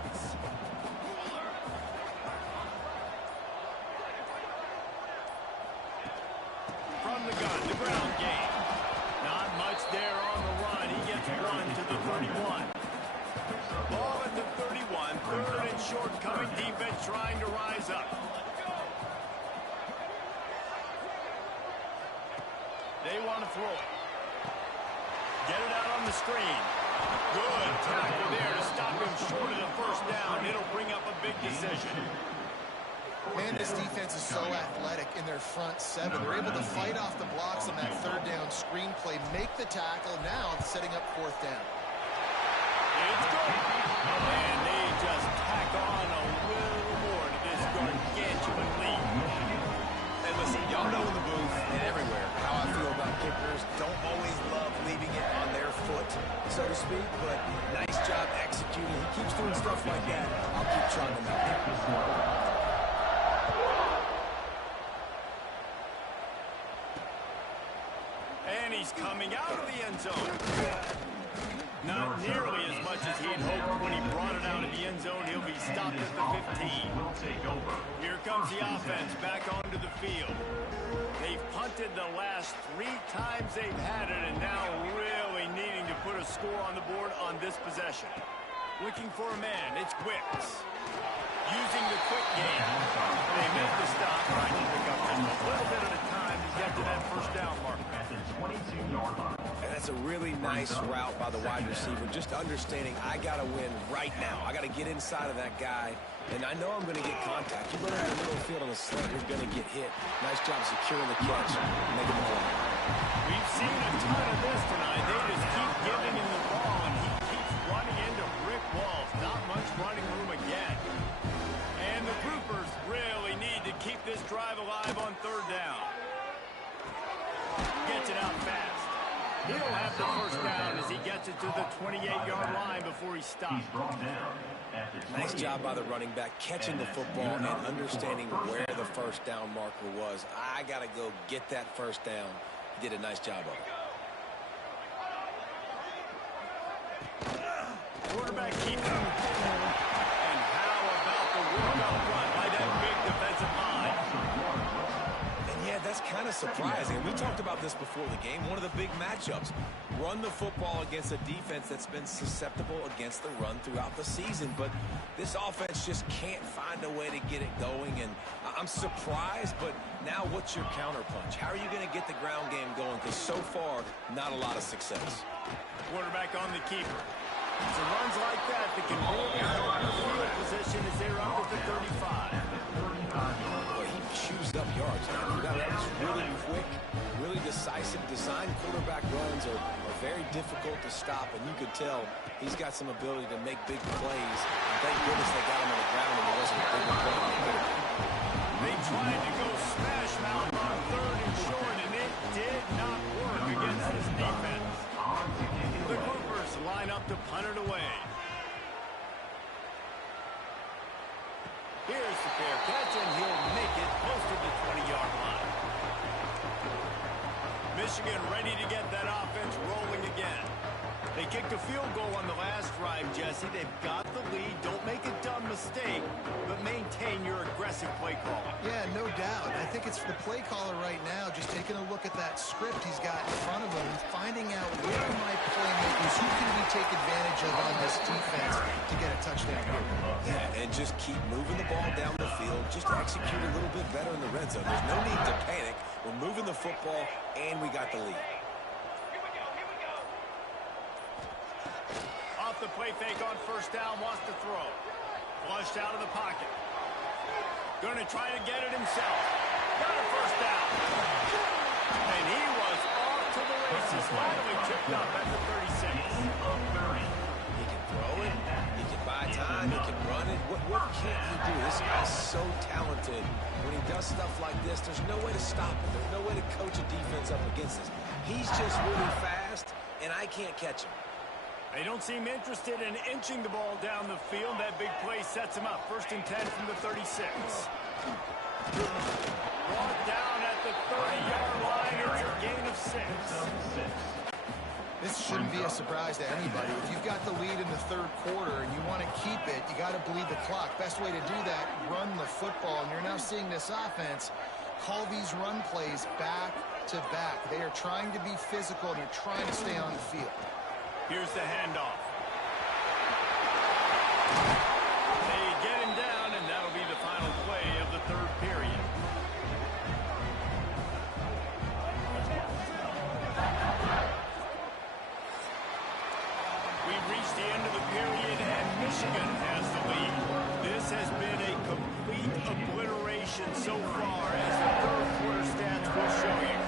From the gun, the ground game. Not much there on the run. He gets 1 to the 31. Ball at the 31. 3rd and short coming. Defense trying to rise up. They want to throw it. Get it out on the screen. Good tackle there to stop him short of the first down. It'll bring up a big decision. Man, this defense is so athletic in their front 7. They're able to fight off the blocks on that 3rd down screen play, make the tackle, now setting up 4th down. It's good. And they just tack on a little more to this gargantuan lead. And listen, y'all know in the booth and everywhere how I feel about kickers. Don't always love leaving it on their foot, so to speak, but nice job executing. He keeps doing stuff like that. I'll keep trying to make it. And he's coming out of the end zone. Not nearly as much as he'd hoped when he brought it out in the end zone. He'll be stopped at the 15. Here comes the offense back onto the field. They've punted the last 3 times they've had it, and now really needing to put a score on the board on this possession. Looking for a man, it's Wicks. Using the quick game. They make the stop, trying to pick up just a little bit at a time to get to that first down marker. At the 22-yard line. And that's a really nice route by the wide receiver. Just understanding I got to win right now. I got to get inside of that guy, and I know I'm going to get contact. You run out of the middle of the field on a slant, you're going to get hit. Nice job securing the catch and making the play. We've seen a ton of this tonight. They just keep giving him the ball, and he keeps running into brick walls. Not much running room again. And the Groupers really need to keep this drive alive on third down. Gets it out fast. He'll have the first down as he gets it to the 28-yard line before he stops. He's brought down at the 28. Nice job by the running back catching the football and understanding where the first down marker was. I got to go get that first down. He did a nice job of it. Quarterback keeps him. And how about the workout run by that big defensive line? And yeah, that's kind of surprising. We talked about this before the game. One of the big matchups. Run the football against a defense that's been susceptible against the run throughout the season. But this offense just can't find a way to get it going. And I'm surprised, but now what's your counterpunch? How are you going to get the ground game going? Because so far, not a lot of success. Quarterback on the keeper. It's the runs like that that can really help the field position as they're up at the 35. But he chews up yards. That's really quick, really decisive. Design quarterback runs are very difficult to stop, and you could tell he's got some ability to make big plays. And thank goodness they got him on the ground and there wasn't a big play. They tried to go smash mouth on third and short, and it did not work against this defense. The Groupers line up to punt it away. Here's the fair catch, and he'll make it close to the 20-yard line. Michigan ready to get that offense rolling again. They kicked a field goal on the last drive, Jesse. They've got the lead. Don't make a dumb mistake, but maintain your aggressive play call. Yeah, no doubt. I think it's the play caller right now just taking a look at that script he's got in front of him and finding out where are my playmakers, who can we take advantage of on this defense to get a touchdown here. Yeah, and just keep moving the ball down the field. Just execute a little bit better in the red zone. There's no need to panic. We're moving the football, and we got the lead. Off the play fake on first down, wants to throw. Flushed out of the pocket. Going to try to get it himself. Got a first down. And he was off to the races. Finally tripped up at the 36. He can throw it. He can buy time. He can run it. What can't he do? This guy's so talented. When he does stuff like this, there's no way to stop him. There's no way to coach a defense up against this. He's just really fast, and I can't catch him. They don't seem interested in inching the ball down the field. That big play sets him up. 1st and 10 from the 36. Brought down at the 30-yard line. It's a gain of 6. This shouldn't be a surprise to anybody. If you've got the lead in the third quarter and you want to keep it, you got to bleed the clock. Best way to do that, run the football. And you're now seeing this offense call these run plays back to back. They are trying to be physical and they're trying to stay on the field. Here's the handoff. They get him down, and that'll be the final play of the third period. We've reached the end of the period, and Michigan has the lead. This has been a complete obliteration so far, as the third quarter stats will show you.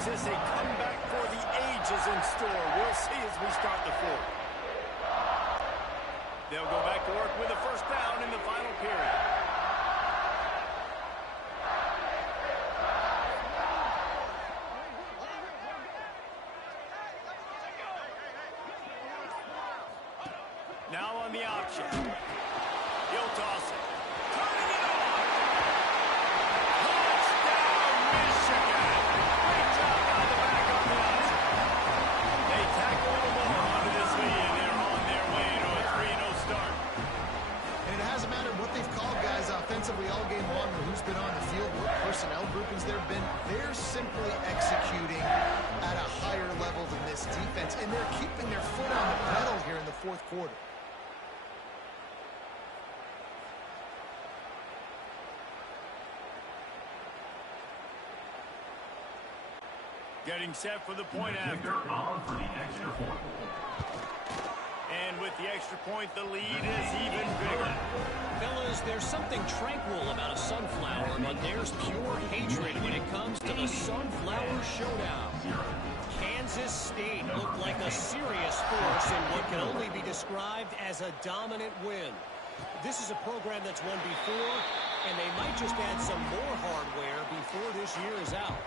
Is this a comeback for the ages in store? We'll see as we start the fourth. They'll go back to work with a first down in the final period. doesn't matter what they've called guys offensively all game long or who's been on the field, what personnel groupings there have been. They're simply executing at a higher level than this defense, and they're keeping their foot on the pedal here in the fourth quarter. Getting set for the point after. On for the extra point. And with the extra point, the lead is even bigger. Fellas, there's something tranquil about a sunflower, but there's pure hatred when it comes to the Sunflower Showdown. Kansas State looked like a serious force in what can only be described as a dominant win. This is a program that's won before, and they might just add some more hardware before this year is out.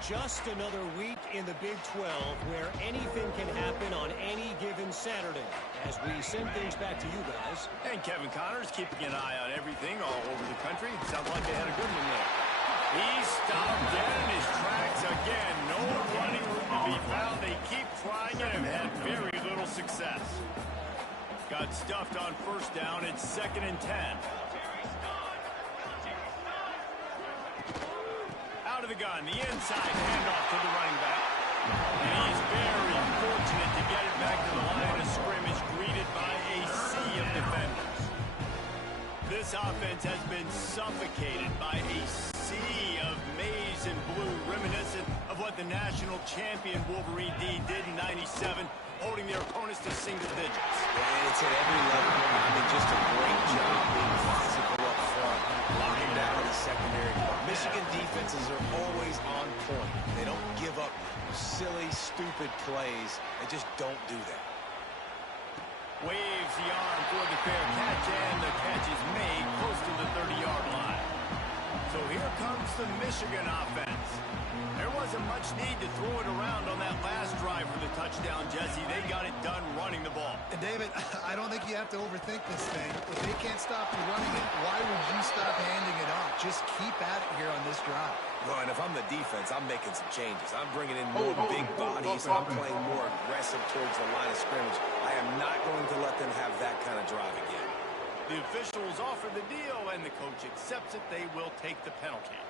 Just another week in the Big 12 where anything can happen on any given Saturday. As we send things back to you guys. And Kevin Connors keeping an eye on everything all over the country. Sounds like they had a good one there. He stopped dead in his tracks again. No running room to be found. They keep trying it and have had very little success. Got stuffed on first down. It's 2nd and 10. Out of the gun, the inside handoff to the running back. And he's very fortunate to get it back to the line of scrimmage, greeted by a sea of defenders. This offense has been suffocated by a sea of maize and blue, reminiscent of what the national champion Wolverine D did in '97, holding their opponents to single digits. And it's at every level. I mean, just a great job being physical up front, locking down the secondary. Michigan defenses are always on point. They don't give up silly, stupid plays. They just don't do that. Waves the arm for the fair catch, and the catch is made close to the 30-yard line. So here comes the Michigan offense. There wasn't much need to throw it around on that last drive for the touchdown, Jesse. They got it done running the ball. And David, I don't think you have to overthink this thing. If they can't stop you running it, why would you stop handing it off? Just keep at it here on this drive. Well, and if I'm the defense, I'm making some changes. I'm bringing in more big bodies, and I'm playing more aggressive towards the line of scrimmage. I am not going to let them have that kind of drive again. The officials offer the deal, and the coach accepts it. They will take the penalty.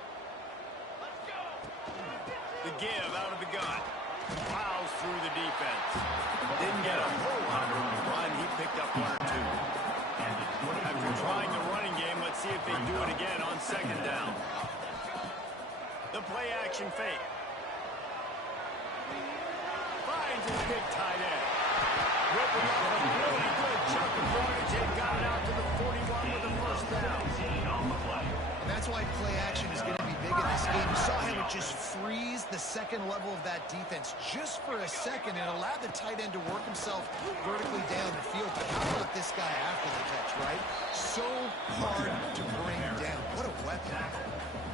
The give out of the gun. Plows through the defense. Didn't get a whole lot of room to run. He picked up 1 or 2. After trying the running game, let's see if they do it again on 2nd down. The play action fake. Finds his big tight end. Ripping up a really good chunk of yardage and got it out to the 41 with a first down. And that's why play action is going to be big in this game. You saw him just freeze the second level of that defense just for a second and allow the tight end to work himself vertically down the field. But how about this guy after the catch, right? So hard to bring down. What a weapon.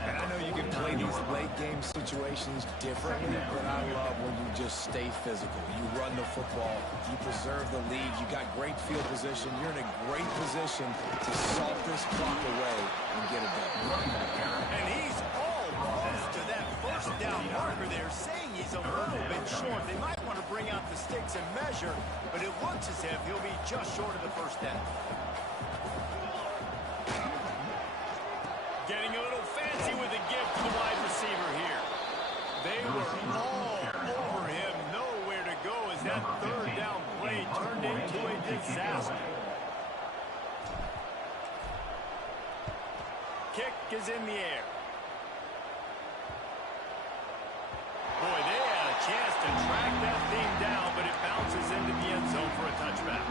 And I know you can play these late-game situations differently, but I love when you just stay physical. You run the football, you preserve the lead, you got great field position, you're in a great position to salt this clock away and get it done. And he's almost to that first down marker there, saying he's a little bit short. They might want to bring out the sticks and measure, but it looks as if he'll be just short of the first down. Getting a little fancy with a give to the wide receiver here. They were all over him, nowhere to go as that 3rd down play turned into a disaster. Kick is in the air. Boy, they had a chance to track that thing down, but it bounces into the end zone for a touchback.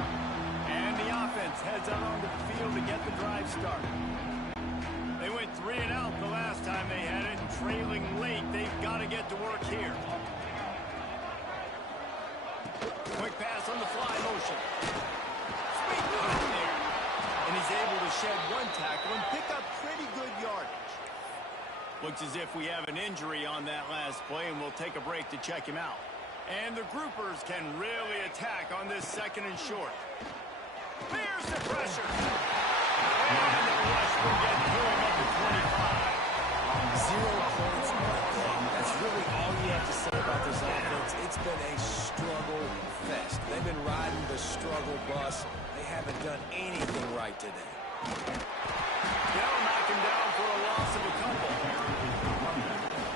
And the offense heads out onto the field to get the drive started. They went 3 and out the last time they had it, and trailing late, they've got to get to work here. Quick pass on the fly motion. Sweet cut there. And he's able to shed 1 tackle and pick up pretty good yardage. Looks as if we have an injury on that last play, and we'll take a break to check him out. And the groupers can really attack on this 2nd and short. Bears the pressure. And the rush will get through him up to 25. 0 points on the day. That's really all you have to say about this offense. It's been a struggle fest. They've been riding the struggle bus. They haven't done anything right today. They'll knock him down for a loss of a couple.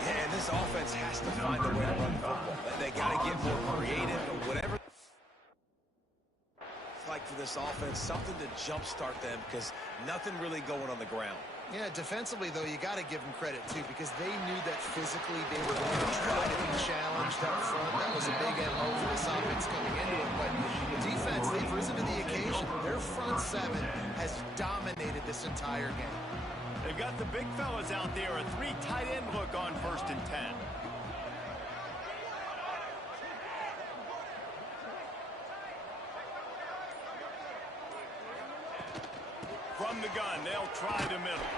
Yeah, and this offense has to find a way to run the football. They got to get more creative, whatever. Like for this offense, something to jumpstart them because nothing really going on the ground. Yeah, defensively, though, you got to give them credit, too, because they knew that physically they were going to try to be challenged up front. That was a big MO for this offense coming into it. But defense, they've risen to the occasion. Their front seven has dominated this entire game. They've got the big fellas out there, a 3 tight end look on 1st and 10. From the gun, they'll try the middle.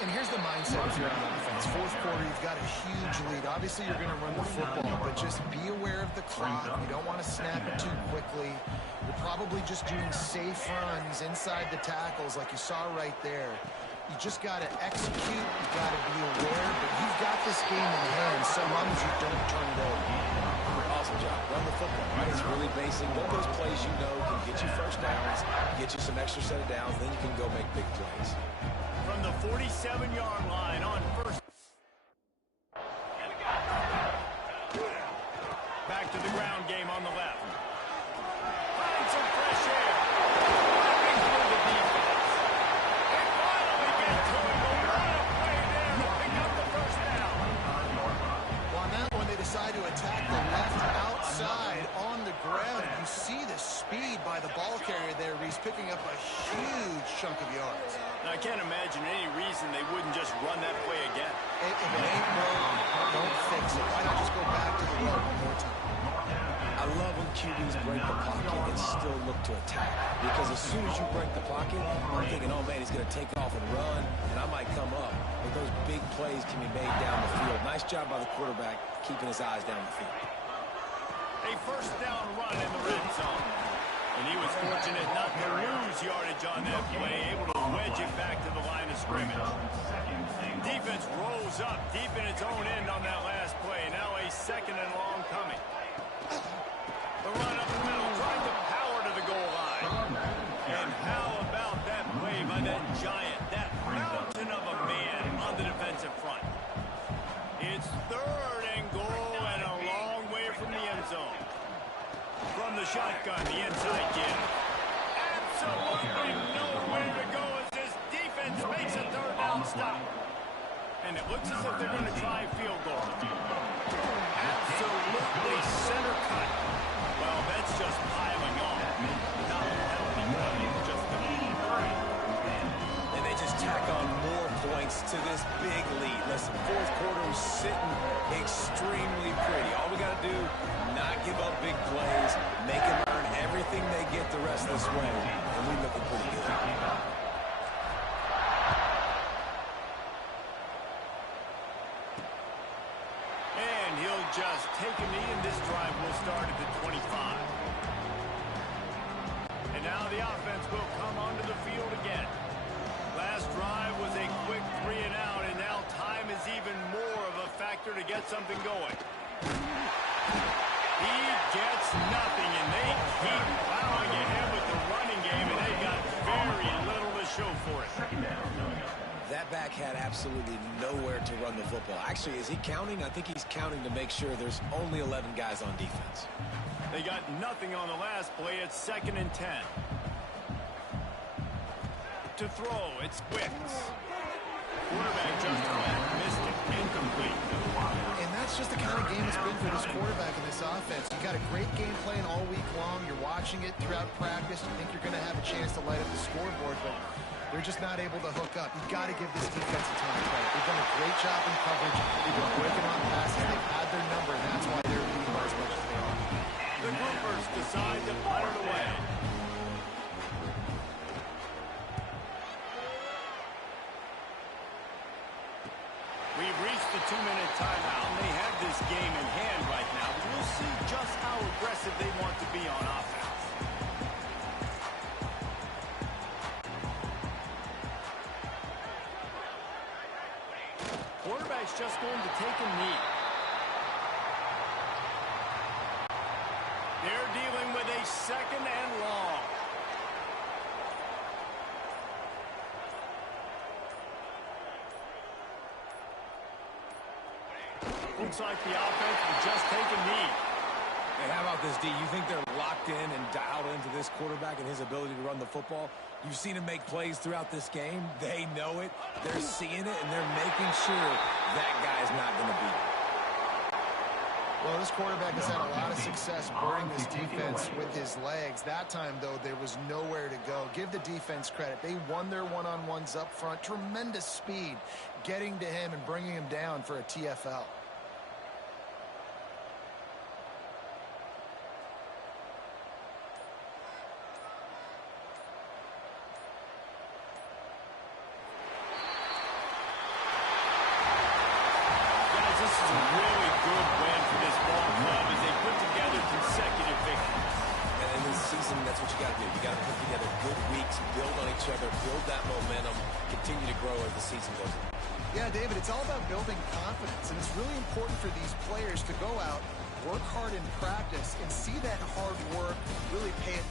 And here's the mindset if you're on offense. 4th quarter, you've got a huge lead. Obviously, you're going to run the football, but just be aware of the clock. You don't want to snap it too quickly. You're probably just doing safe runs inside the tackles like you saw right there. You just got to execute. You got to be aware, but you've got this game in hand so long as you don't turn it over. Awesome job. Run the football, right? It's really basic. Go those plays you know can get you first downs, get you some extra set of downs, then you can go make big plays. From the 47-yard line on 1st. Back to the ground game on the left. Find some fresh air. Working through the defense. They finally get to him. But what a play there to pick up the first down. Well, on that one, they decide to attack the left outside on the ground. You see the speed by the ball carrier there. He's picking up a huge chunk of yards. I can't imagine any reason they wouldn't just run that play again. If it ain't broke, don't fix it. Why not just go back to the road one more time? I love when QBs break the pocket and still look to attack. Because as soon as you break the pocket, I'm thinking, oh man, he's going to take off and run, and I might come up. But those big plays can be made down the field. Nice job by the quarterback keeping his eyes down the field. A first down run in the red zone. And he was fortunate not to lose yardage on that play, able to wedge it back to the line of scrimmage. Defense rolls up deep in its own end on that last play. Now a 2nd and long coming. The run up the middle, trying to power to the goal line. And how about that play by that giant, that mountain of a man on the defensive front? It's 3rd and goal and a long way from the end zone. From the shotgun, the inside give. Absolutely nowhere to go as this defense makes a 3rd down stop. And it looks as if they're going to try a field goal. Absolutely center cut. Well, that's just piling on. Not a penalty cut, just a And they just tack on more points to this big lead. Listen, 4th quarter is sitting extremely pretty. All we got to do, not give up big plays, make them earn everything they get the rest of this way, and we looking pretty good. And he'll just take a knee, and this drive will start at the 25. And now the offense will come onto the field again. Last drive was a quick 3 and out, and now time is even more of a factor to get something going. He gets nothing, and they keep plowing ahead with the running game, and they got very little to show for it. That back had absolutely nowhere to run the football. Actually, is he counting? I think he's counting to make sure there's only 11 guys on defense. They got nothing on the last play. It's 2nd and 10. To throw, it's Wicks. Quarterback just missed it. Incomplete. And that's just the kind of game it's been for this quarterback and this offense. You got a great game plan all week long. You're watching it throughout practice. You think you're going to have a chance to light up the scoreboard, but they're just not able to hook up. You've got to give this defense a ton of credit. They've done a great job in coverage. They've been breaking on passes. They've had their number, and that's why they're leading by as much as they are. The Groupers decide to punt it away. We've reached the 2-minute timeout, and they have this game in hand right now. We'll see just how aggressive they want to be on offense. Quarterback's just going to take a knee. They're dealing with a 2nd and long. Looks like the offense will just take a knee. Hey, how about this, D? You think they're locked in and dialed into this quarterback and his ability to run the football? You've seen him make plays throughout this game. They know it. They're seeing it, and they're making sure that guy's not going to beat him. Well, this quarterback has had a lot of success burning this defense with his legs. That time, though, there was nowhere to go. Give the defense credit. They won their one-on-ones up front. Tremendous speed getting to him and bringing him down for a TFL. That's what you got to do. You got to put together good weeks, build on each other, build that momentum, continue to grow as the season goes on. Yeah, David, it's all about building confidence, and it's really important for these players to go out, work hard in practice, and see that hard work really pay it